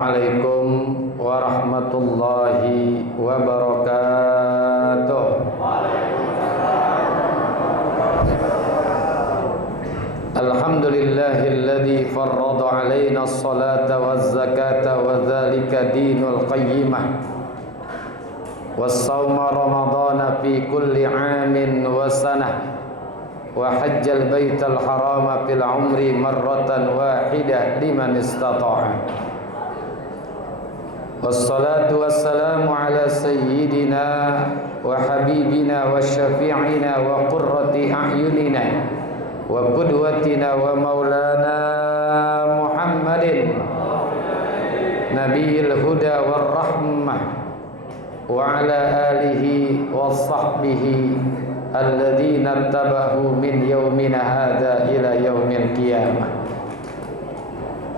Assalamualaikum warahmatullahi wabarakatuh. Alhamdulillahilladzi farrada alaina as-salata waz-zakata wa dzalika dinul qayyimah. Was-shauma ramadhana fi kulli 'amin wa sanah. Wa hajjal baital harama fil 'umri marratan wahidah liman istata'a. Wassalatu wassalamu ala sayyidina wa habibina wa syafi'ina wa qurrati a'yunina wa qudwatina wa maulana Muhammadin nabiyil huda war rahmah wa ala alihi wa sahbihi alladhina tabahu min yawmina hadha ila yawmil qiyamah.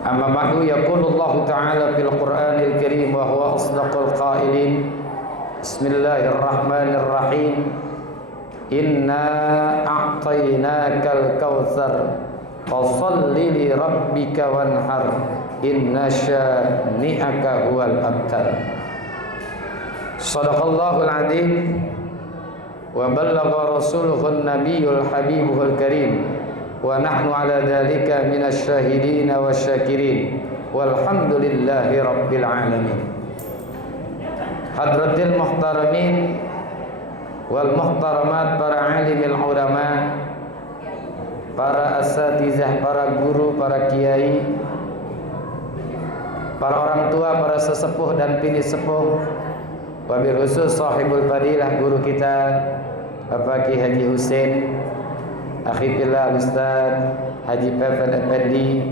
Amma ba'du, yaqulu Allah Ta'ala fil Qur'anil Karim wa huwa asdaqul qailin. Bismillahirrahmanirrahim. Inna a'tainakal kautsar fasholli li rabbika wanhar inna syani'aka huwal abtar. Shadaqallahul adzim wa ballagha rasuluhun nabiyyul habibuhul karim. Wa nahnu ala dzalika minasy syahidin wasyakirin walhamdulillahi rabbil alamin. Hadratil muhtaramin wal muhtaramat, para alimil ulama, para asatizah, para guru, para kiai, para orang tua, para sesepuh dan bini sepuh, wabil khusus sahibul fadilah guru kita Bapak Ki Haji Husein Akhifillah Ustaz Haji Pepen Effendi,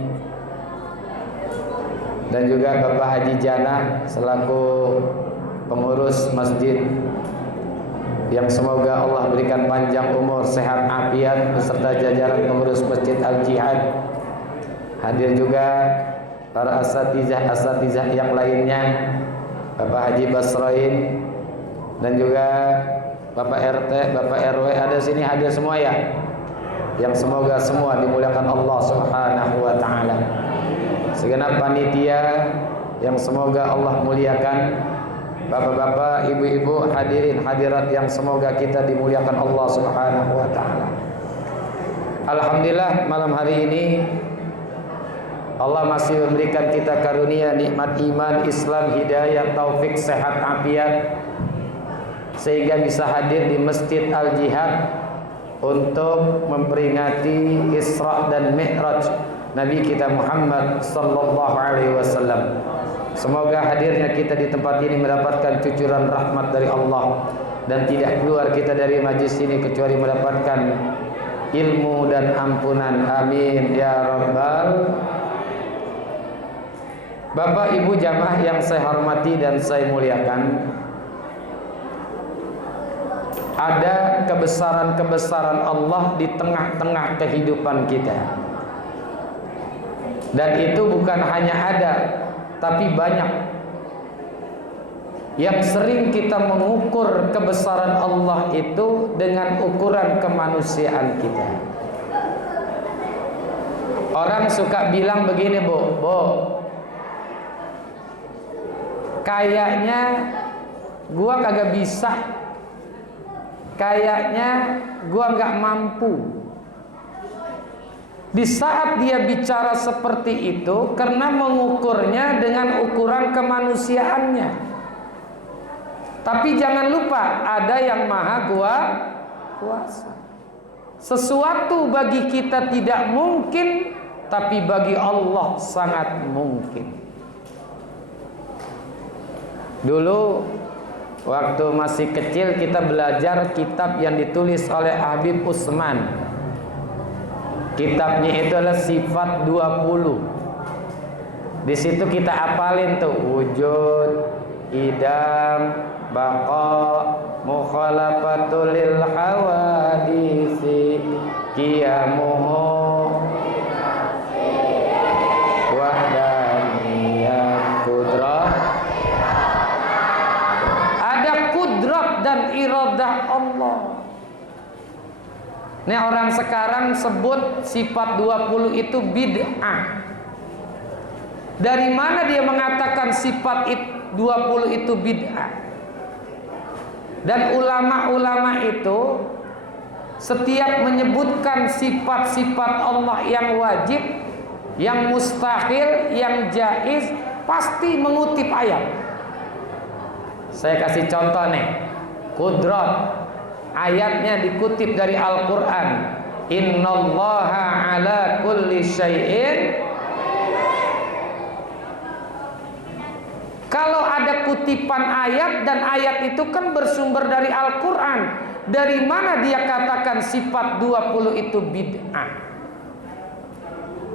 dan juga Bapak Haji Jana selaku pengurus masjid, yang semoga Allah berikan panjang umur, sehat afiat, beserta jajaran pengurus Masjid Al-Jihad. Hadir juga para asatizah yang lainnya, Bapak Haji Basroin, dan juga Bapak RT, Bapak RW ada sini hadir semua ya, yang semoga semua dimuliakan Allah Subhanahu wa taala. Segenap panitia yang semoga Allah muliakan, bapak-bapak, ibu-ibu, hadirin hadirat yang semoga kita dimuliakan Allah Subhanahu wa taala. Alhamdulillah, malam hari ini Allah masih memberikan kita karunia nikmat iman, Islam, hidayah, taufik, sehat, afiat, sehingga bisa hadir di Masjid Al-Jihad untuk memperingati Isra dan Mi'raj Nabi kita Muhammad sallallahu alaihi wasallam. Semoga hadirnya kita di tempat ini mendapatkan cucuran rahmat dari Allah, dan tidak keluar kita dari majlis ini kecuali mendapatkan ilmu dan ampunan. Amin ya rabbal. Bapak Ibu jamaah yang saya hormati dan saya muliakan, ada kebesaran-kebesaran Allah di tengah-tengah kehidupan kita. Dan itu bukan hanya ada, tapi banyak. Yang sering kita mengukur kebesaran Allah itu dengan ukuran kemanusiaan kita. Orang suka bilang begini, Bu, kayaknya gua kagak bisa, kayaknya gua nggak mampu. Di saat dia bicara seperti itu, karena mengukurnya dengan ukuran kemanusiaannya. Tapi jangan lupa, ada yang maha kuasa. Sesuatu bagi kita tidak mungkin, tapi bagi Allah sangat mungkin. Dulu waktu masih kecil kita belajar kitab yang ditulis oleh Habib Utsman. Kitabnya itu adalah Sifat 20. Di situ kita apalin tuh wujud, idam, baqa, mukhalafatul lil hawadisi, qiyamuhu, wahdaniyah, kudrah. Ada kudrat dan iradah Allah. Ini orang sekarang sebut sifat 20 itu bid'ah. Dari mana dia mengatakan sifat 20 itu bid'ah? Dan ulama-ulama itu setiap menyebutkan sifat-sifat Allah yang wajib, yang mustahil, yang jaiz, pasti mengutip ayat. Saya kasih contoh nih. Qudrat, ayatnya dikutip dari Al-Quran. Innallaha ala kulli syai'in. Kalau ada kutipan ayat dan ayat itu kan bersumber dari Al-Quran, dari mana dia katakan sifat 20 itu bid'ah?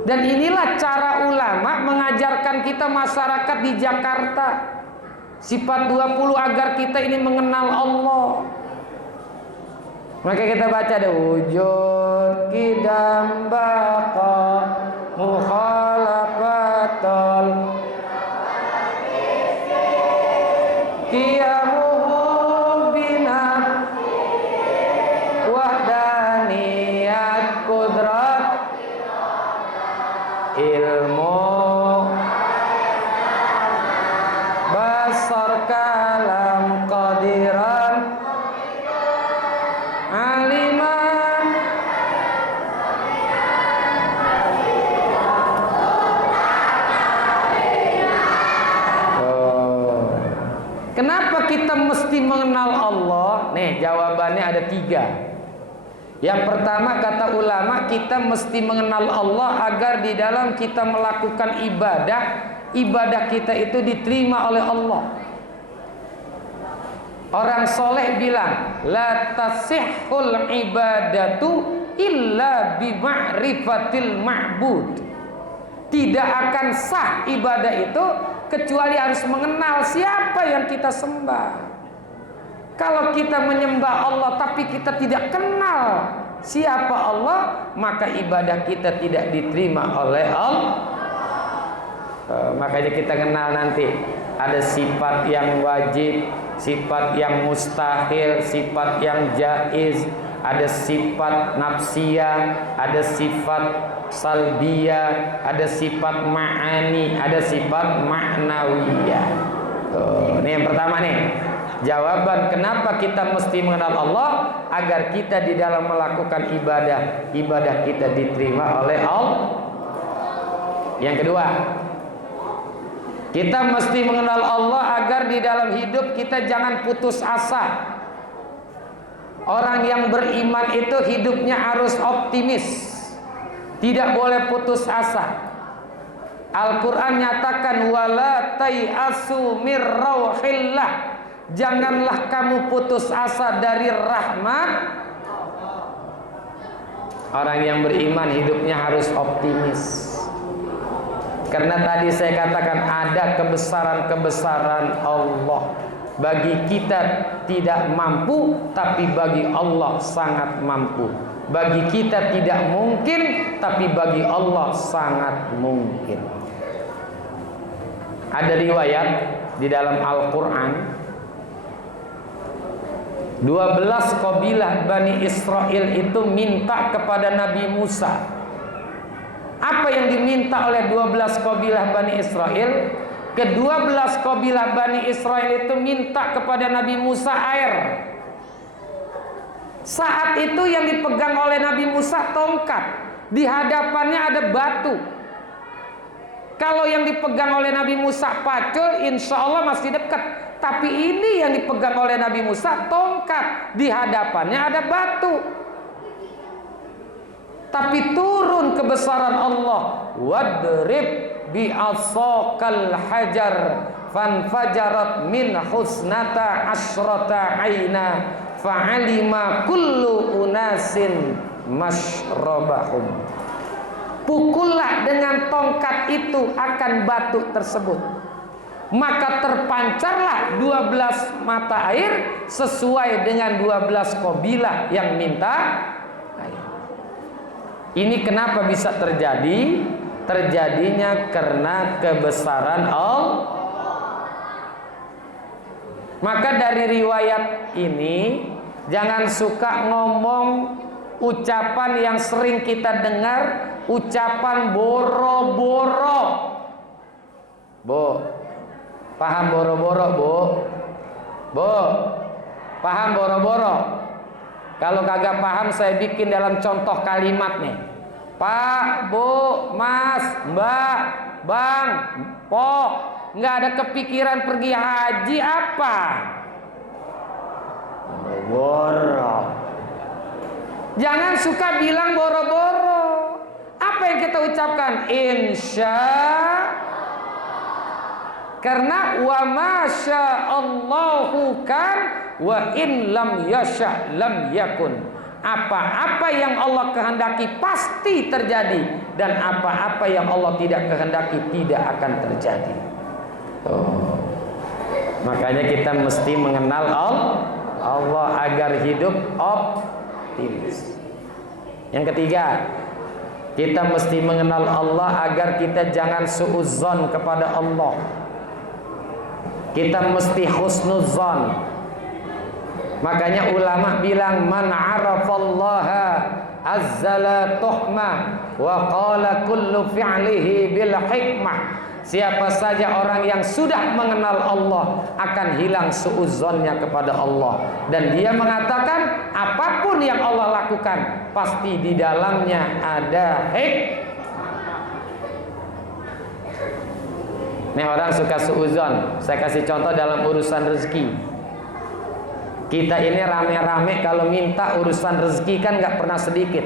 Dan inilah cara ulama mengajarkan kita masyarakat di Jakarta sifat 20 agar kita ini mengenal Allah. Maka kita baca deh, wujud kidam baqa mukhalafatul qiyamuhu bina wahdaniyat qudrat ilmu basar kalam qadiran aliman. Kenapa kita mesti mengenal Allah? Nih jawabannya ada 3. Yang pertama, kata ulama, kita mesti mengenal Allah agar di dalam kita melakukan ibadah, ibadah kita itu diterima oleh Allah. Orang soleh bilang, la tasihhul ibadatu illa bima'rifatil ma'bud. Tidak akan sah ibadah itu kecuali harus mengenal siapa yang kita sembah. Kalau kita menyembah Allah tapi kita tidak kenal siapa Allah, maka ibadah kita tidak diterima oleh Allah. Makanya kita kenal nanti ada sifat yang wajib, sifat yang mustahil, sifat yang jaiz, ada sifat nafsiyah, ada sifat salbiyah, ada sifat ma'ani, ada sifat ma'nawiyah. Ini yang pertama nih. Jawaban kenapa kita mesti mengenal Allah, agar kita di dalam melakukan ibadah, ibadah kita diterima oleh Allah. Yang kedua, kita mesti mengenal Allah agar di dalam hidup kita jangan putus asa. Orang yang beriman itu hidupnya harus optimis, tidak boleh putus asa. Al-Quran nyatakan wala tai'asu mir rauhillah. Janganlah kamu putus asa dari rahmat. Orang yang beriman hidupnya harus optimis. Karena tadi saya katakan ada kebesaran-kebesaran Allah. Bagi kita tidak mampu, tapi bagi Allah sangat mampu. Bagi kita tidak mungkin, tapi bagi Allah sangat mungkin. Ada riwayat di dalam Al-Quran, 12 kabilah Bani Israel itu minta kepada Nabi Musa. Apa yang diminta oleh 12 kabilah Bani Israel? Ke-12 kabilah Bani Israel itu minta kepada Nabi Musa air. Saat itu yang dipegang oleh Nabi Musa tongkat, di hadapannya ada batu. Kalau yang dipegang oleh Nabi Musa pacul, insya Allah masih dekat. Tapi ini yang dipegang oleh Nabi Musa tongkat, di hadapannya ada batu. Tapi turun kebesaran Allah. Wadrib bi'asokal hajar fanfajarat min husnata asrata aina fa'alima kullu unasin mashrabahum. Pukullah dengan tongkat itu akan batu tersebut, maka terpancarlah 12 mata air sesuai dengan 12 kabilah yang minta air. Ini kenapa bisa terjadi? Terjadinya karena kebesaran Allah. Maka dari riwayat ini jangan suka ngomong ucapan yang sering kita dengar, ucapan boro-boro. Bu, paham boro-boro, Bu? Bu, paham boro-boro? Kalau kagak paham saya bikin dalam contoh kalimat nih. Pak, Bu, Mas, Mbak, Bang, Pok, nggak ada kepikiran pergi haji apa? Boro. Jangan suka bilang boro-boro. Apa yang kita ucapkan? Insya. Karena wa masya Allahu kan wa in lam yasha lam yakun. Apa-apa yang Allah kehendaki pasti terjadi, dan apa-apa yang Allah tidak kehendaki tidak akan terjadi. Makanya kita mesti mengenal Allah agar hidup optimis. Yang ketiga, kita mesti mengenal Allah agar kita jangan suudzon kepada Allah. Kita mesti husnuzon. Makanya ulama bilang man arafallaha azzala tuhma wa qala kullu fi'lihi bil hikmah. Siapa saja orang yang sudah mengenal Allah akan hilang suudzonnya kepada Allah, dan dia mengatakan apapun yang Allah lakukan pasti di dalamnya ada hikmah. Nih orang suka suudzon. Saya kasih contoh dalam urusan rezeki. Kita ini rame-rame kalau minta urusan rezeki kan nggak pernah sedikit.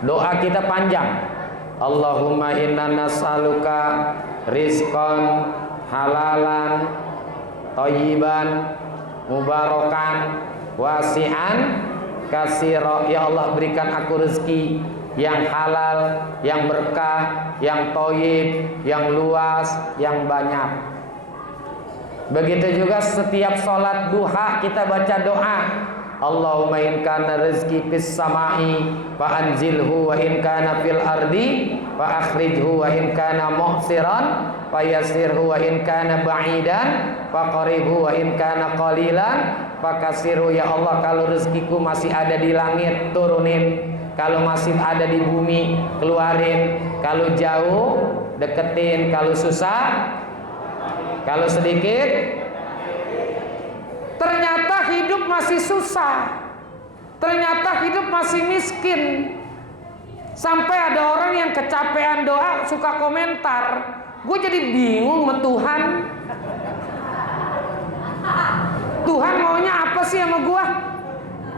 Doa kita panjang. Allahumma inna nas'aluka rizqan halalan thayyiban mubarakan wasi'an kasira. Ya Allah, berikan aku rezeki yang halal, yang berkah, yang thayyib, yang luas, yang banyak. Begitu juga setiap sholat duha kita baca doa. Allahumma in kana rizqi fis samai fa anzilhu wa in kana fil ardi fa akhrijhu wa in kana mu'siran fa yassirhu wa in kana ba'idan fa qaribhu wa in kana qalilan fa kasirhu. Ya Allah, kalau rezekiku masih ada di langit turunin, kalau masih ada di bumi keluarin, kalau jauh deketin, kalau susah, kalau sedikit. Ternyata hidup masih susah, ternyata hidup masih miskin. Sampai ada orang yang kecapean doa suka komentar, gue jadi bingung sama Tuhan. Tuhan maunya apa sih sama gue?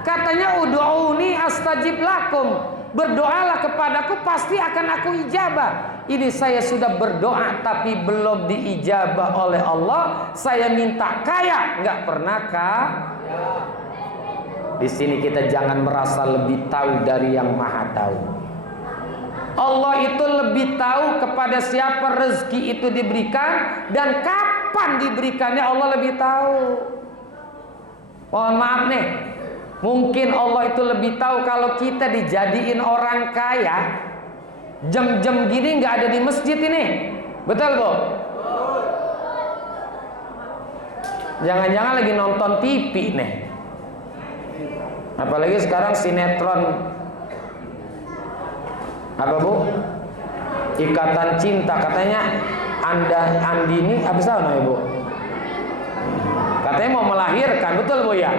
Katanya ud'uuni astajib lakum, berdoalah kepadaku pasti akan aku ijabah. Ini saya sudah berdoa tapi belum diijabah oleh Allah. Saya minta kaya, nggak pernah kaya. Di sini kita jangan merasa lebih tahu dari yang maha tahu. Allah itu lebih tahu kepada siapa rezeki itu diberikan dan kapan diberikannya. Allah lebih tahu. Mohon maaf nih, mungkin Allah itu lebih tahu kalau kita dijadiin orang kaya. Jam-jam gini nggak ada di masjid ini, betul Bu? Jangan-jangan lagi nonton TV nih. Apalagi sekarang sinetron apa Bu? Ikatan Cinta, katanya Andini apa sih namanya Bu? Katanya mau melahirkan, betul Bu ya?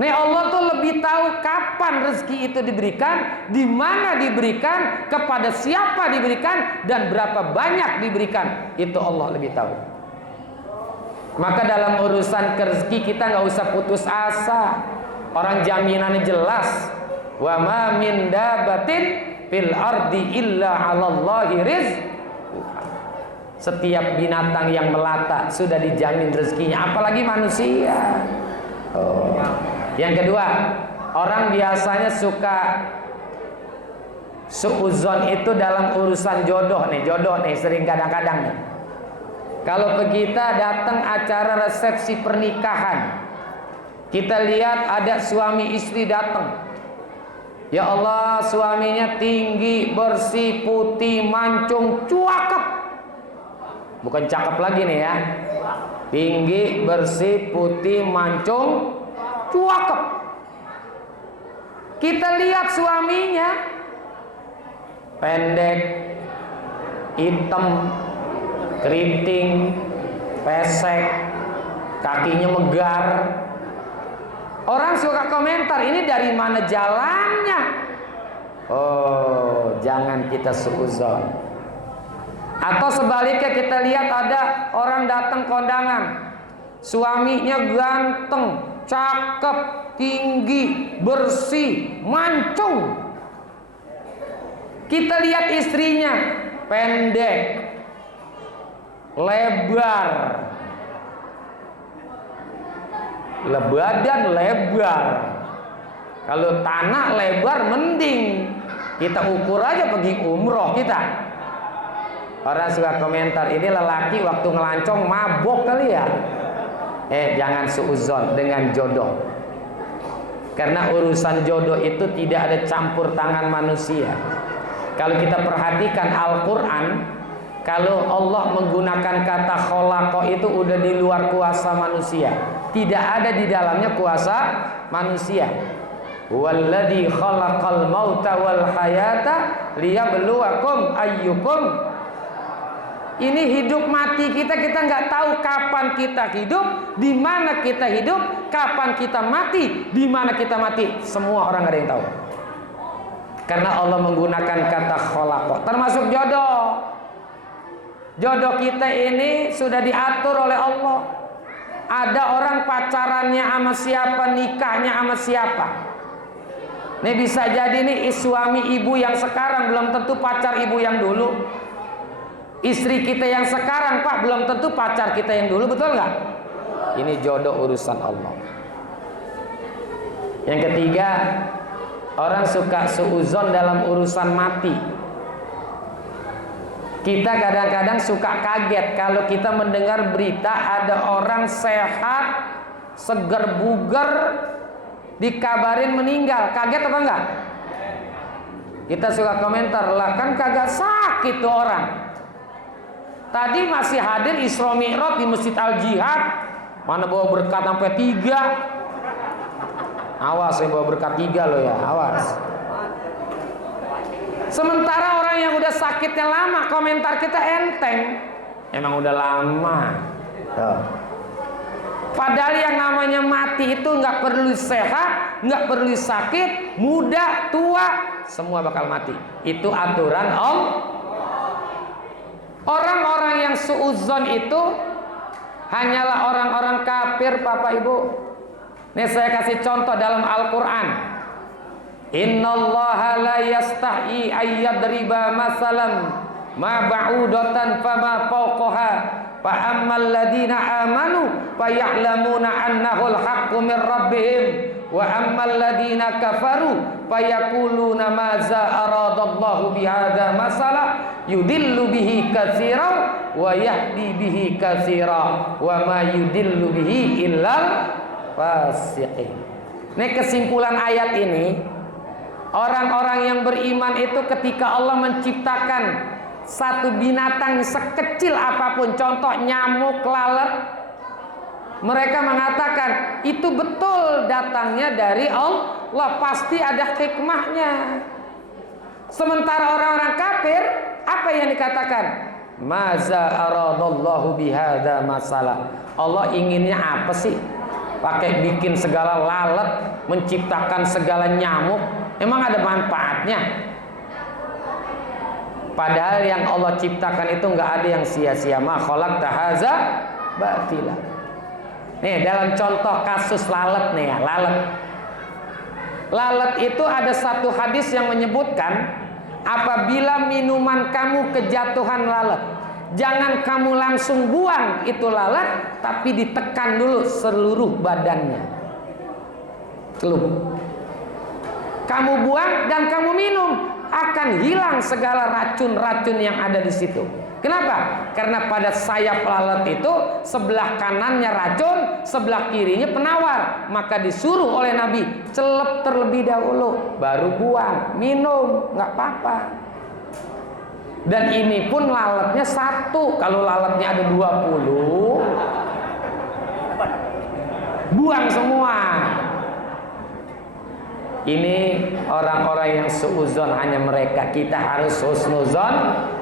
Nih Allah tuh lebih tahu kapan rezeki itu diberikan, di mana diberikan, kepada siapa diberikan, dan berapa banyak diberikan. Itu Allah lebih tahu. Maka dalam urusan rezeki kita nggak usah putus asa. Orang jaminannya jelas. Wa ma min dabatin fil ardi illa 'alallahi rizquha. Setiap binatang yang melata sudah dijamin rezekinya, apalagi manusia. Yang kedua, orang biasanya suka suudzon itu dalam urusan jodoh nih sering kadang-kadang nih. Kalau kita datang acara resepsi pernikahan, kita lihat ada suami istri datang. Ya Allah, suaminya tinggi, bersih, putih, mancung, cuakep. Bukan cakep lagi nih ya. Tinggi, bersih, putih, mancung, cuakep. Kita lihat suaminya, pendek, hitam, keriting, pesek, kakinya megar. Orang suka komentar, ini dari mana jalannya? Oh, jangan kita suuzon. Atau sebaliknya kita lihat ada orang datang kondangan, suaminya ganteng, cakep, tinggi, bersih, mancung. Kita lihat istrinya pendek, lebar, badan lebar. Kalau tanah lebar mending kita ukur aja pergi umroh kita. Orang suka komentar, ini lelaki waktu ngelancong mabok kali ya. Jangan suuzon dengan jodoh. Karena urusan jodoh itu tidak ada campur tangan manusia. Kalau kita perhatikan Al-Quran, kalau Allah menggunakan kata kholaqa itu udah di luar kuasa manusia. Tidak ada di dalamnya kuasa manusia. Walladzi khalaqal mauta wal hayata liyabluwakum ayyukum. Ini hidup mati kita nggak tahu kapan kita hidup, di mana kita hidup, kapan kita mati, di mana kita mati. Semua orang nggak ada yang tahu. Karena Allah menggunakan kata kholaqa, termasuk jodoh. Jodoh kita ini sudah diatur oleh Allah. Ada orang pacarannya sama siapa, nikahnya sama siapa. Ini bisa jadi nih suami ibu yang sekarang belum tentu pacar ibu yang dulu. Istri kita yang sekarang Pak belum tentu pacar kita yang dulu, betul nggak? Ini jodoh urusan Allah. Yang ketiga, orang suka suuzon dalam urusan mati. Kita kadang-kadang suka kaget kalau kita mendengar berita ada orang sehat, seger buger, dikabarin meninggal. Kaget apa enggak? Kita suka komentar, lah kan kagak sakit tuh orang. Tadi masih hadir Isra Mi'raj di Masjid Al-Jihad, mana bawa berkat sampai 3. Awas yang bawa berkat 3 loh ya, awas. Sementara orang yang udah sakitnya lama, komentar kita enteng. Emang udah lama. Padahal yang namanya mati itu nggak perlu sehat, nggak perlu sakit, muda, tua, semua bakal mati. Itu aturan Allah. Orang-orang yang suuzon itu hanyalah orang-orang kafir, Bapak Ibu. Nih saya kasih contoh dalam Al-Quran. Innallaha la yastahi ayyadriba masalan ma ba'udatan fama fawqaha fa ammal ladina amanu fa ya'lamuna annahu al-haqqu min rabbihim wa ammal ladina kafaru fa yaquluna maza aradallahu bihadza masala yudillu bihi katsira wa yahdi bihi katsira wa ma yudillu bihi illal fasiqin. Ini kesimpulan ayat ini, orang-orang yang beriman itu ketika Allah menciptakan satu binatang sekecil apapun, contoh nyamuk, lalat, mereka mengatakan itu betul datangnya dari Allah, pasti ada hikmahnya. Sementara orang-orang kafir, apa yang dikatakan? Maza aradallahu bihadza masalah. Allah inginnya apa sih? Pakai bikin segala lalat, menciptakan segala nyamuk, emang ada manfaatnya? Padahal yang Allah ciptakan itu nggak ada yang sia-sia. Ma khalaqta hadza batila. Nih dalam contoh kasus lalat nih ya, lalat. Lalat itu ada satu hadis yang menyebutkan apabila minuman kamu kejatuhan lalat, jangan kamu langsung buang itu lalat, tapi ditekan dulu seluruh badannya. Kamu buang dan kamu minum, akan hilang segala racun-racun yang ada di situ. Kenapa? Karena pada sayap lalat itu sebelah kanannya racun, sebelah kirinya penawar. Maka disuruh oleh Nabi celup terlebih dahulu, baru buang, minum, nggak apa-apa. Dan ini pun lalatnya satu. Kalau lalatnya ada 20, buang semua. Ini orang-orang yang suudzon hanya mereka. Kita harus husnuzon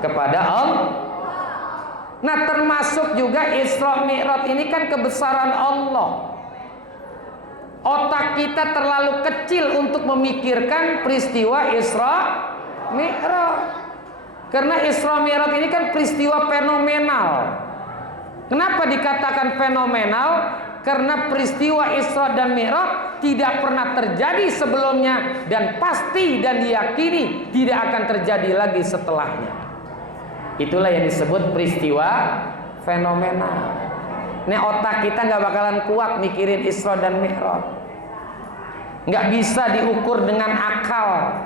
kepada Allah. Nah, termasuk juga Isra Mi'raj ini kan kebesaran Allah. Otak kita terlalu kecil untuk memikirkan peristiwa Isra Mi'raj. Karena Isra Mi'raj ini kan peristiwa fenomenal. Kenapa dikatakan fenomenal? Karena peristiwa Isra dan Mi'raj tidak pernah terjadi sebelumnya dan pasti dan diyakini tidak akan terjadi lagi setelahnya. Itulah yang disebut peristiwa fenomenal. Ini otak kita nggak bakalan kuat mikirin Isra dan Mi'raj. Nggak bisa diukur dengan akal.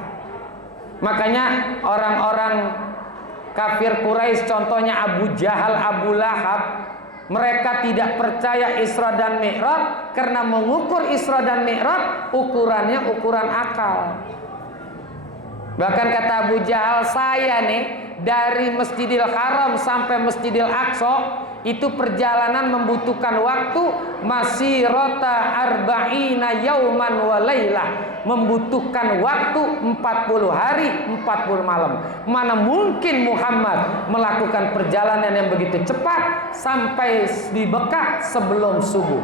Makanya orang-orang kafir Quraisy, contohnya Abu Jahal, Abu Lahab, mereka tidak percaya Isra dan Mi'raj karena mengukur Isra dan Mi'raj ukurannya ukuran akal. Bahkan kata Abu Jahal, saya nih dari Masjidil Haram sampai Masjidil Aqsa itu perjalanan membutuhkan waktu masirata arba'ina yauman wa lailah, membutuhkan waktu 40 hari 40 malam. Mana mungkin Muhammad melakukan perjalanan yang begitu cepat sampai di Mekah sebelum subuh.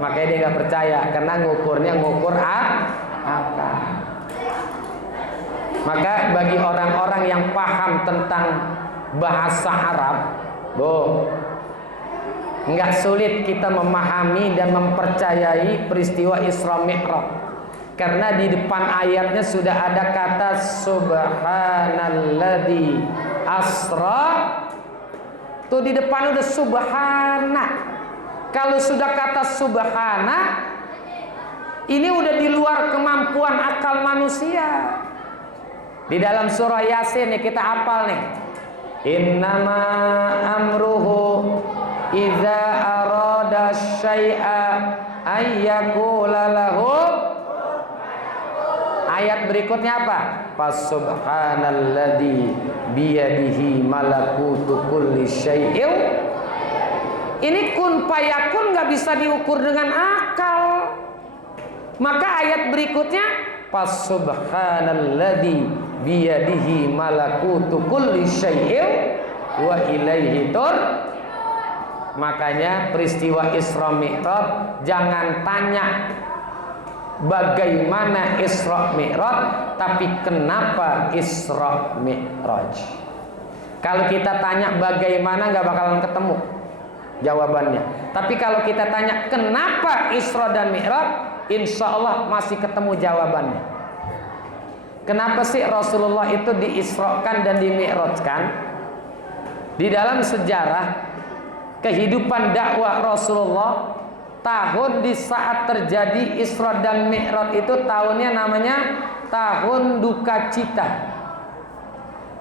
Makanya dia nggak percaya karena ngukur akal. Maka bagi orang-orang yang paham tentang bahasa Arab, nggak sulit kita memahami dan mempercayai peristiwa Isra Mi'raj. Karena di depan ayatnya sudah ada kata subhanalladzi asra. Tuh di depan udah subhana. Kalau sudah kata subhana, ini udah di luar kemampuan akal manusia. Di dalam surah Yasin nih kita hafal nih. Innama amruhu idza arada syai'a ayyaqula lahu. Ayat berikutnya apa? Fasubhanalladzi biyadihi malakutu kulli syai'in. Ini kun fayakun nggak bisa diukur dengan akal. Maka ayat berikutnya fasubhanalladzi biyadihi malakutu kulli syai'in wa ilaihi tur. Makanya peristiwa Isra Mi'raj jangan tanya bagaimana Isra Mi'raj, tapi kenapa Isra Mi'raj. Kalau kita tanya bagaimana nggak bakalan ketemu jawabannya. Tapi kalau kita tanya kenapa Isra dan Mi'raj, insya Allah masih ketemu jawabannya. Kenapa sih Rasulullah itu diisrokan dan dimi'rajkan? Di dalam sejarah kehidupan dakwah Rasulullah, tahun di saat terjadi Isra dan Mi'raj itu tahunnya namanya tahun duka cita.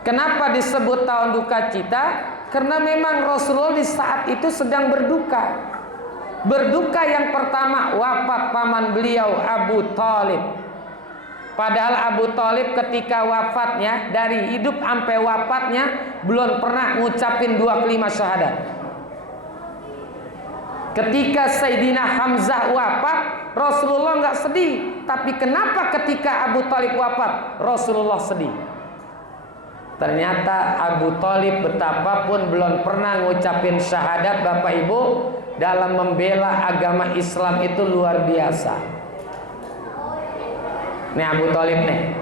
Kenapa disebut tahun duka cita? Karena memang Rasulullah di saat itu sedang berduka. Berduka yang pertama wafat paman beliau Abu Thalib. Padahal Abu Thalib ketika wafatnya, dari hidup sampai wafatnya belum pernah ngucapin 2 kalimat syahadat. Ketika Sayyidina Hamzah wafat, Rasulullah nggak sedih. Tapi kenapa ketika Abu Thalib wafat, Rasulullah sedih? Ternyata Abu Thalib betapapun belum pernah ngucapin syahadat, Bapak Ibu, dalam membela agama Islam itu luar biasa. Nih Abu Thalib nih,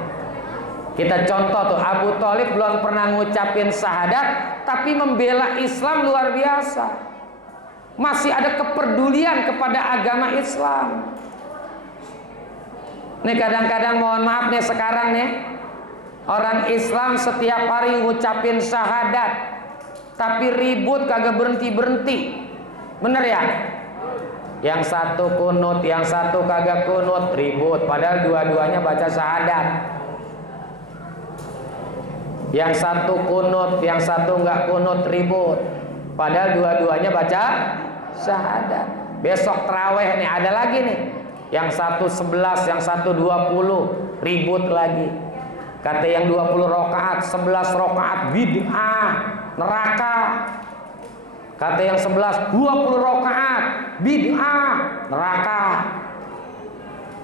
kita contoh tuh, Abu Thalib belum pernah ngucapin syahadat tapi membela Islam luar biasa. Masih ada kepedulian kepada agama Islam. Nih kadang-kadang mohon maaf nih sekarang nih, orang Islam setiap hari ngucapin syahadat tapi ribut kagak berhenti-berhenti. Bener ya? Yang satu kunut, yang satu kagak kunut, ribut. Padahal dua-duanya baca syahadat. Yang satu kunut, yang satu nggak kunut, ribut. Padahal dua-duanya baca syahadat. Besok taraweh nih ada lagi nih. Yang satu 11, yang satu 20, ribut lagi. Kata yang 20 rakaat, 11 rakaat bid'ah, neraka. Kata yang 11, 20 rakaat bid'ah, neraka.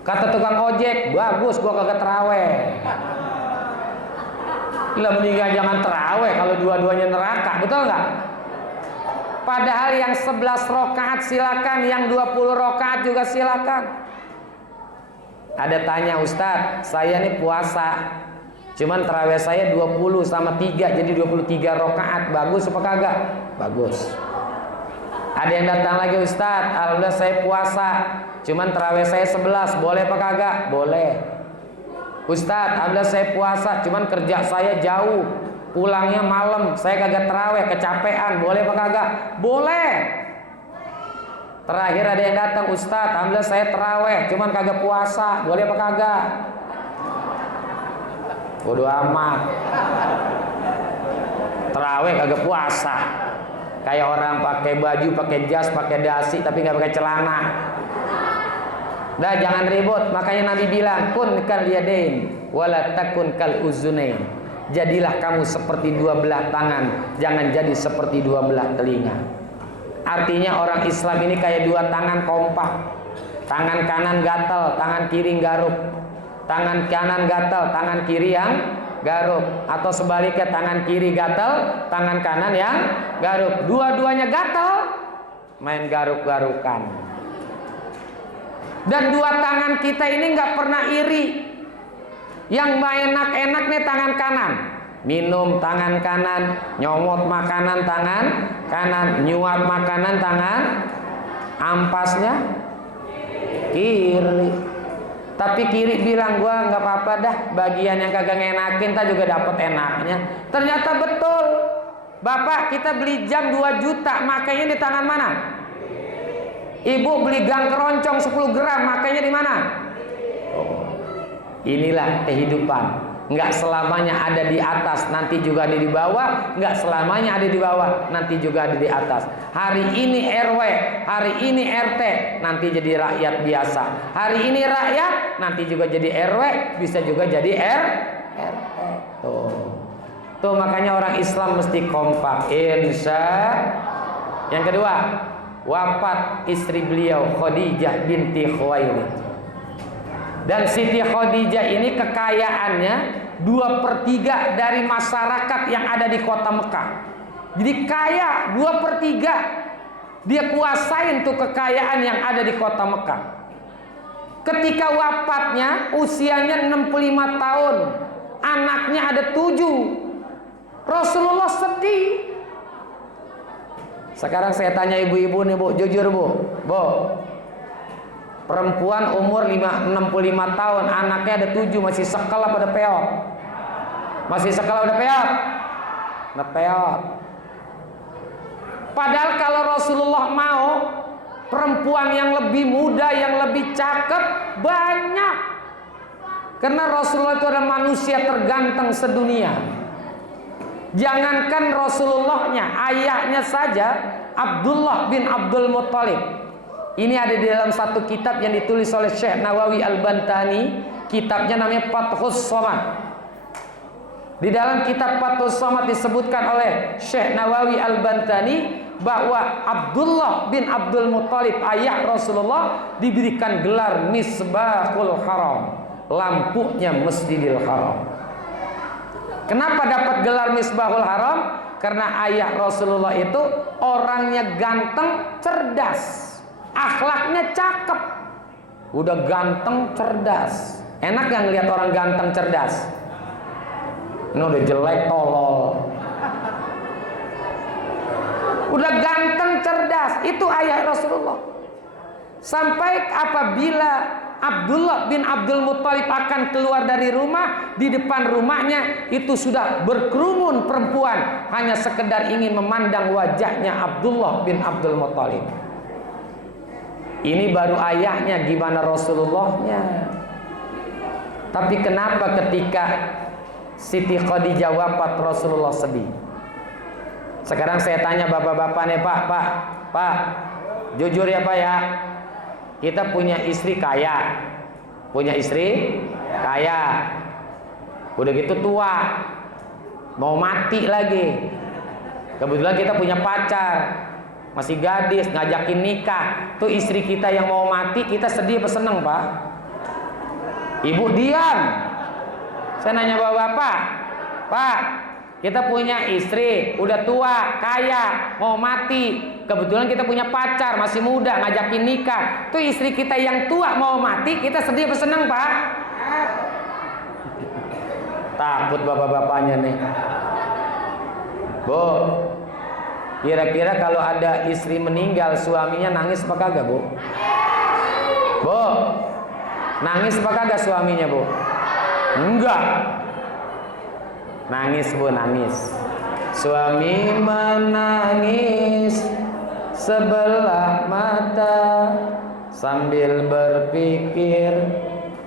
Kata tukang ojek, bagus gua kagak terawih. Lah mendingan jangan terawih kalau dua-duanya neraka, betul nggak? Padahal yang 11 rakaat silakan, yang 20 rakaat juga silakan. Ada tanya, Ustadz, saya nih puasa, cuman terawih saya 20 sama 3, jadi 23 rakaat, bagus apa kagak? Bagus. Ada yang datang lagi, Ustadz, alhamdulillah saya puasa, cuman terawih saya 11, boleh apa kagak? Boleh. Ustadz, alhamdulillah saya puasa, cuman kerja saya jauh, pulangnya malam, saya kagak terawih, kecapean, boleh apa kagak? Boleh. Terakhir ada yang datang, Ustadz, alhamdulillah saya terawih, cuman kagak puasa, boleh apa kagak? Bodoh amat. Terawih kagak puasa. Kayak orang pakai baju, pakai jas, pakai dasi, tapi nggak pakai celana. Dah jangan ribut. Makanya Nabi bilang, kun kal yadain, wala takun kal uzunain. Jadilah kamu seperti dua belah tangan, jangan jadi seperti dua belah telinga. Artinya orang Islam ini kayak dua tangan kompak. Tangan kanan gatal, tangan kiri garuk. Tangan kanan gatal, tangan kiri yang garuk. Atau sebaliknya, tangan kiri gatal, tangan kanan yang garuk. Dua-duanya gatal, main garuk-garukan. Dan dua tangan kita ini nggak pernah iri. Yang main enak-enak nih tangan kanan, minum tangan kanan, nyomot makanan tangan kanan, nyuap makanan tangan, ampasnya kiri. Tapi kiri bilang, gua nggak apa-apa dah, bagian yang kagak ngenakin tak juga dapat enaknya. Ternyata betul. Bapak, kita beli jam 2 juta, makanya di tangan mana? Ibu beli gang keroncong 10 gram, makanya di mana? Inilah kehidupan. Nggak selamanya ada di atas, nanti juga ada di bawah. Nggak selamanya ada di bawah, nanti juga ada di atas. Hari ini RW, hari ini RT, nanti jadi rakyat biasa. Hari ini rakyat, nanti juga jadi RW, bisa juga jadi RT. Tuh makanya orang Islam mesti kompak. Yang kedua, wafat istri beliau Khadijah binti Khuwailid. Dan Siti Khadijah ini kekayaannya 2/3 dari masyarakat yang ada di kota Mekah. Jadi kaya 2/3. Dia kuasain tuh kekayaan yang ada di kota Mekah. Ketika wafatnya usianya 65 tahun, anaknya ada 7. Rasulullah sedih. Sekarang saya tanya ibu-ibu nih, Bu, jujur Bu. Perempuan umur 65 tahun, anaknya ada 7, masih sekel apa udah peot? Masih sekel udah peot? Udah peot. Padahal kalau Rasulullah mau, perempuan yang lebih muda, yang lebih cakep banyak. Karena Rasulullah itu adalah manusia terganteng sedunia. Jangankan Rasulullahnya, ayahnya saja, Abdullah bin Abdul Muttalib. Ini ada di dalam satu kitab yang ditulis oleh Syekh Nawawi Al-Bantani. Kitabnya namanya Fathus Somad. Di dalam kitab Fathus Somad disebutkan oleh Syekh Nawawi Al-Bantani bahwa Abdullah bin Abdul Muttalib, ayah Rasulullah, diberikan gelar Misbahul Haram, lampunya Masjidil Haram. Kenapa dapat gelar Misbahul Haram? Karena ayah Rasulullah itu orangnya ganteng, cerdas. Akhlaknya cakep. Udah ganteng, cerdas. Enak gak ngeliat orang ganteng, cerdas? Ini udah jelek, tolol. Udah ganteng, cerdas. Itu ayah Rasulullah. Sampai apabila Abdullah bin Abdul Muttalib akan keluar dari rumah, di depan rumahnya itu sudah berkerumun perempuan, hanya sekedar ingin memandang wajahnya Abdullah bin Abdul Muttalib. Ini baru ayahnya, gimana Rasulullahnya? Tapi kenapa ketika Siti Khadijah wafat Rasulullah sedih? Sekarang saya tanya bapak-bapak nih, Pak, jujur ya Pak ya, kita punya istri kaya, udah gitu tua, mau mati lagi. Kebetulan kita punya pacar, masih gadis, ngajakin nikah. Tuh istri kita yang mau mati, kita sedih apa seneng Pak? Ibu diam. Saya nanya bapak-bapak, Pak, kita punya istri, udah tua, kaya, mau mati. Kebetulan kita punya pacar, masih muda, ngajakin nikah. Tuh istri kita yang tua mau mati, kita sedih apa senang, Pak? Takut bapak-bapaknya nih. Bu, kira-kira kalau ada istri meninggal, suaminya nangis apa kagak, Bu? Bu, nangis apa kagak suaminya, Bu? Enggak. Nangis, Bu, nangis. Suami menangis sebelah mata sambil berpikir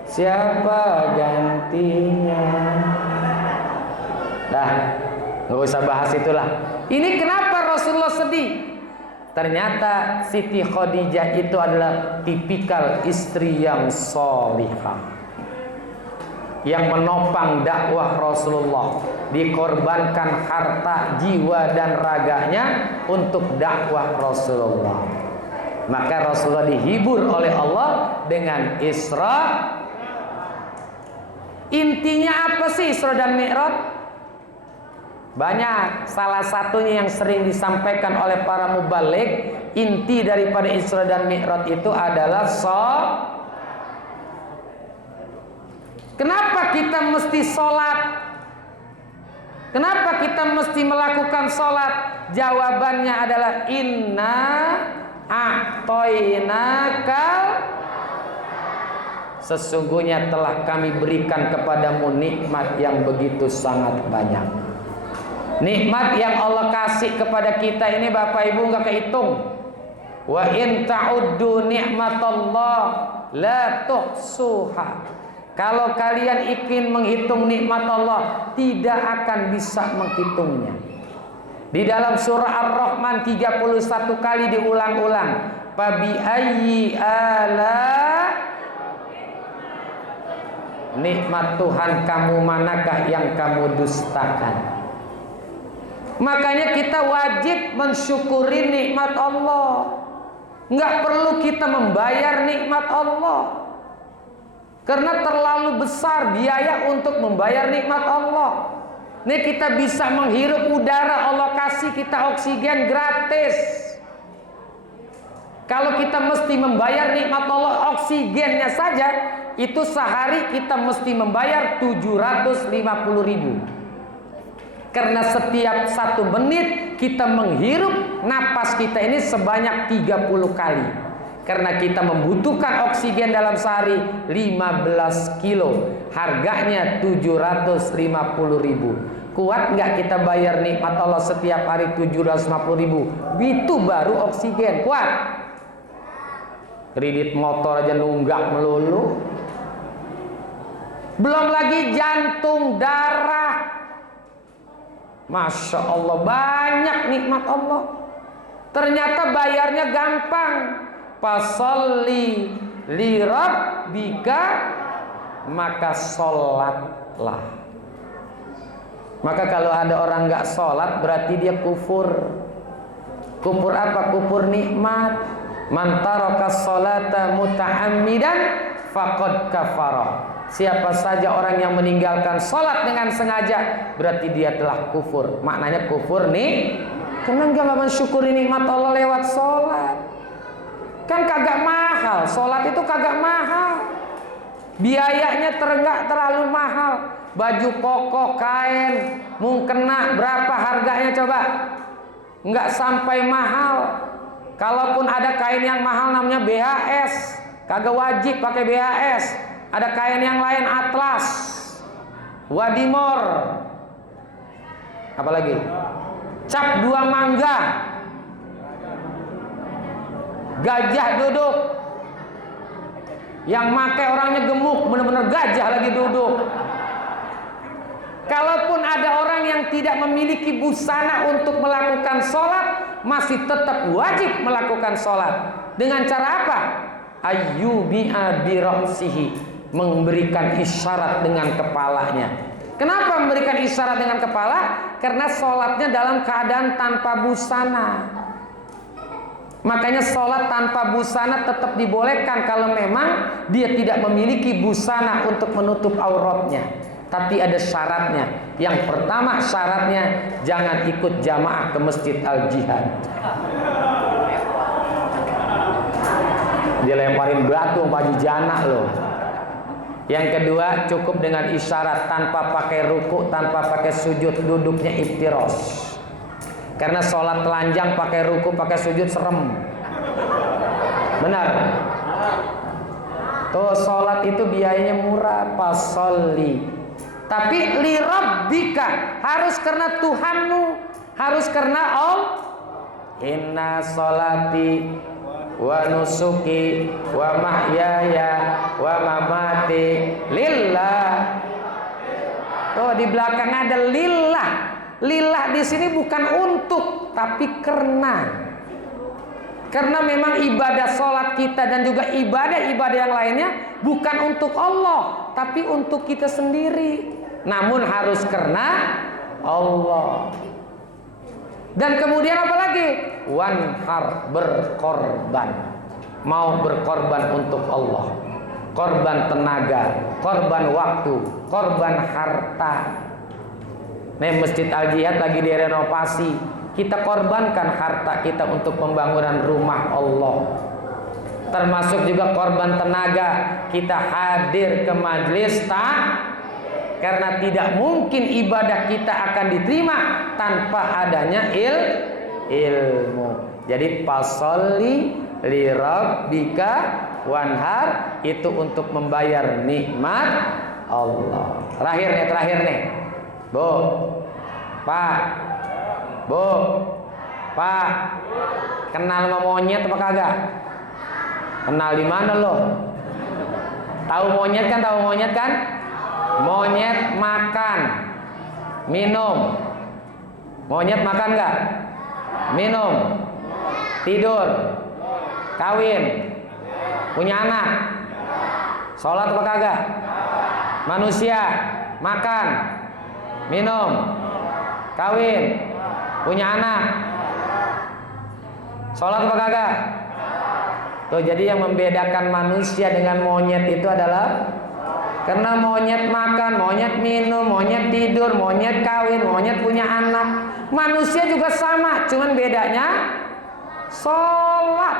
siapa gantinya. Dah, nggak usah bahas itulah. Ini kenapa Rasulullah sedih? Ternyata Siti Khadijah itu adalah tipikal istri yang sholihah, yang menopang dakwah Rasulullah, dikorbankan harta, jiwa dan raganya untuk dakwah Rasulullah. Maka Rasulullah dihibur oleh Allah dengan Isra. Intinya apa sih Isra dan Mi'raj? Banyak. Salah satunya yang sering disampaikan oleh para mubalik, inti daripada Isra dan Mi'raj itu adalah Kenapa kita mesti sholat? Kenapa kita mesti melakukan sholat? Jawabannya adalah inna a'toinakal, sesungguhnya telah kami berikan kepadamu nikmat yang begitu sangat banyak. Nikmat yang Allah kasih kepada kita ini Bapak Ibu nggak kehitung. Wa in ta'uddu ni'matallah la tuhsuha. Kalau kalian ingin menghitung nikmat Allah, tidak akan bisa menghitungnya. Di dalam surah Ar-Rahman 31 kali diulang-ulang. Fabi ayyi ala, nikmat Tuhan kamu manakah yang kamu dustakan? Makanya kita wajib mensyukuri nikmat Allah. Nggak perlu kita membayar nikmat Allah, karena terlalu besar biaya untuk membayar nikmat Allah. Ini kita bisa menghirup udara, Allah kasih kita oksigen gratis. Kalau kita mesti membayar nikmat Allah, oksigennya saja itu sehari kita mesti membayar 750.000. Karena setiap 1 menit kita menghirup napas kita ini sebanyak 30 kali. Karena kita membutuhkan oksigen dalam sehari 15 kilo. Harganya 750.000. Kuat nggak kita bayar nikmat Allah setiap hari 750.000? Itu baru oksigen. Kuat? Kredit motor aja nunggak melulu. Belum lagi jantung, darah. Masya Allah, banyak nikmat Allah. Ternyata bayarnya gampang. Fasalli li rabbika, maka sholatlah. Maka kalau ada orang nggak sholat berarti dia kufur. Kufur apa? Kufur nikmat. Man taraka sholata muta'ammidan faqad kafara. Siapa saja orang yang meninggalkan sholat dengan sengaja, berarti dia telah kufur. Maknanya kufur nih, karena enggak mensyukuri nikmat Allah lewat sholat. Kan kagak mahal, sholat itu kagak mahal. Biayanya enggak terlalu mahal. Baju koko, kain, mukena berapa harganya coba? Enggak sampai mahal. Kalaupun ada kain yang mahal namanya BHS, kagak wajib pakai BHS. Ada kain yang lain atlas, wadimor, apalagi cap 2 mangga, gajah duduk. Yang makai orangnya gemuk, benar-benar gajah lagi duduk. Kalaupun ada orang yang tidak memiliki busana untuk melakukan sholat, masih tetap wajib melakukan sholat. Dengan cara apa? Ayyubi'a bira'sihi, memberikan isyarat dengan kepalanya. Kenapa memberikan isyarat dengan kepala? Karena sholatnya dalam keadaan tanpa busana. Makanya sholat tanpa busana tetap dibolehkan kalau memang dia tidak memiliki busana untuk menutup auratnya. Tapi ada syaratnya. Yang pertama syaratnya jangan ikut jamaah ke Masjid Al-Jihad. Dia lemparin batu Pak Haji Jana loh. Yang kedua cukup dengan isyarat tanpa pakai ruku, tanpa pakai sujud, duduknya iftiros. Karena sholat telanjang pakai ruku, pakai sujud serem. Benar? Tuh sholat itu biayanya murah, pasolli. Tapi li rabbika, harus karena Tuhanmu, harus karena Allah. Inna sholati wa nusuki wa mahyaya wa mamati lillah. Tuh di belakang ada lillah. Lillah di sini bukan untuk, tapi karena memang ibadah sholat kita dan juga ibadah-ibadah yang lainnya bukan untuk Allah, tapi untuk kita sendiri. Namun harus karena Allah. Dan kemudian apa lagi? Wanhar, berkorban. Mau berkorban untuk Allah. Korban tenaga, korban waktu, korban harta. Nih Masjid Al-Jihad lagi direnovasi. Kita korbankan harta kita untuk pembangunan rumah Allah. Termasuk juga korban tenaga. Kita hadir ke majelis karena tidak mungkin ibadah kita akan diterima tanpa adanya ilmu. Jadi pasolli li rabbika wanhar, itu untuk membayar nikmat Allah. Terakhir nih. Bu, Pak, Bu, Pak, kenal sama monyet apa kagak? Kenal di mana lo? Tahu monyet kan? Monyet makan, minum. Monyet makan nggak? Minum, tidur, kawin, punya anak, sholat apa kagak? Manusia makan, minum, kawin, punya anak, sholat apa kagak? Tuh, jadi yang membedakan manusia dengan monyet itu adalah karena monyet makan, monyet minum, monyet tidur, monyet kawin, monyet punya anak. Manusia juga sama, cuman bedanya sholat.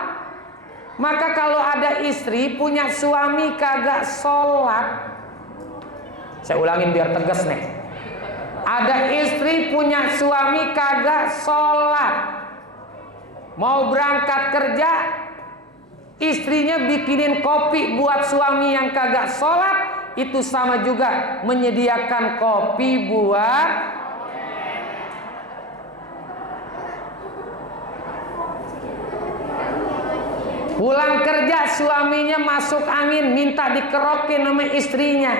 Maka kalau ada istri punya suami kagak sholat, saya ulangin biar tegas nih. Ada istri punya suami kagak sholat, mau berangkat kerja, istrinya bikinin kopi buat suami yang kagak sholat, itu sama juga menyediakan kopi buat pulang kerja. Suaminya masuk angin, minta dikerokin sama istrinya.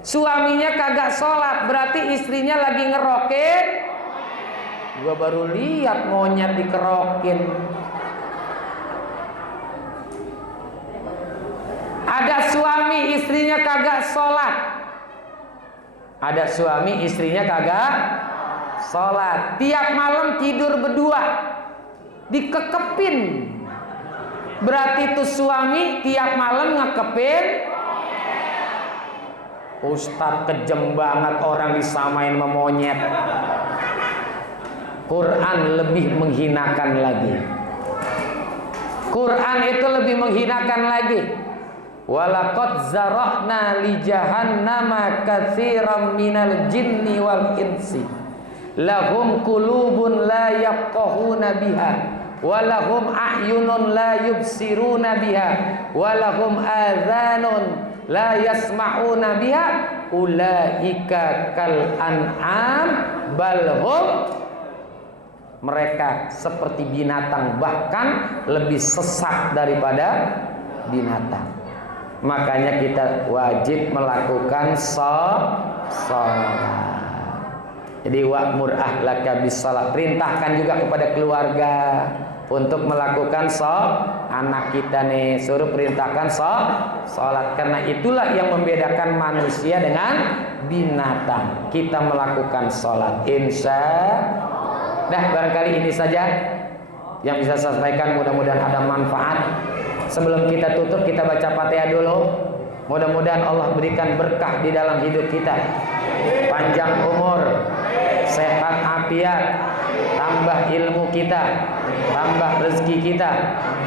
Suaminya kagak sholat, berarti istrinya lagi ngerokin. Gua baru lihat monyet dikerokin. Ada suami istrinya kagak sholat, ada suami istrinya kagak sholat, tiap malam tidur berdua, dikekepin. Berarti itu suami tiap malam ngekepin. Ustadz, kejem banget orang disamain sama monyet. Quran lebih menghinakan lagi. Quran itu lebih menghinakan lagi. Walaqad zara'na li jahannama katsiran minal jinni wal insi lahum qulubun la yafqahuna biha wa lahum a'yunun la yubsiruna biha wa lahum adhanun la yasma'una biha ulaika kal an'am bal hum, mereka seperti binatang, bahkan lebih sesat daripada binatang. Makanya kita wajib melakukan sholat. Jadi wa'mur ahlaka bis-shalah, perintahkan juga kepada keluarga untuk melakukan anak kita nih, suruh perintahkan sholat. Karena itulah yang membedakan manusia dengan binatang. Kita melakukan sholat, insya. Dah, barangkali ini saja. yang bisa saya sampaikan, mudah-mudahan ada manfaat. Sebelum kita tutup, kita baca Fatihah dulu. Mudah-mudahan Allah berikan berkah di dalam hidup kita, panjang umur, sehat afiat, tambah ilmu kita, tambah rezeki kita,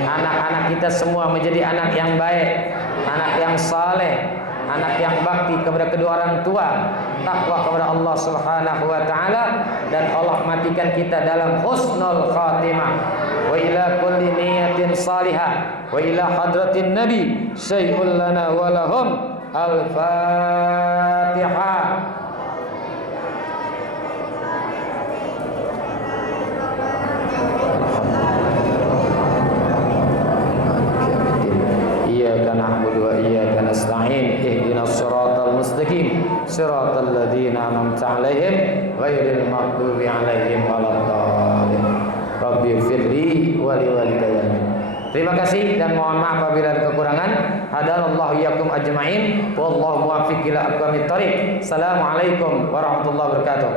anak-anak kita semua menjadi anak yang baik, anak yang saleh, anak yang bakti kepada kedua orang tua, takwa kepada Allah Subhanahu wa taala, dan Allah matikan kita dalam husnul khatimah. Wa ila kulli niyatin salihah wa ila hadratin nabi syai'un lana wa lahum. Al-Fatihah. Iyyaka na'budu wa iyyaka nasta'in ihdinas siratal mustaqim siratal ladzina an'amta 'alaihim ghairil maghdubi 'alaihim waladdallin. Rabbi firli wa liwalidayya. Terima kasih dan mohon maaf apabila ada kekurangan. Hadallahu iyyakum ajmain wallahu muwaffiq ila aqwamit thoriq. Assalamualaikum warahmatullahi wabarakatuh.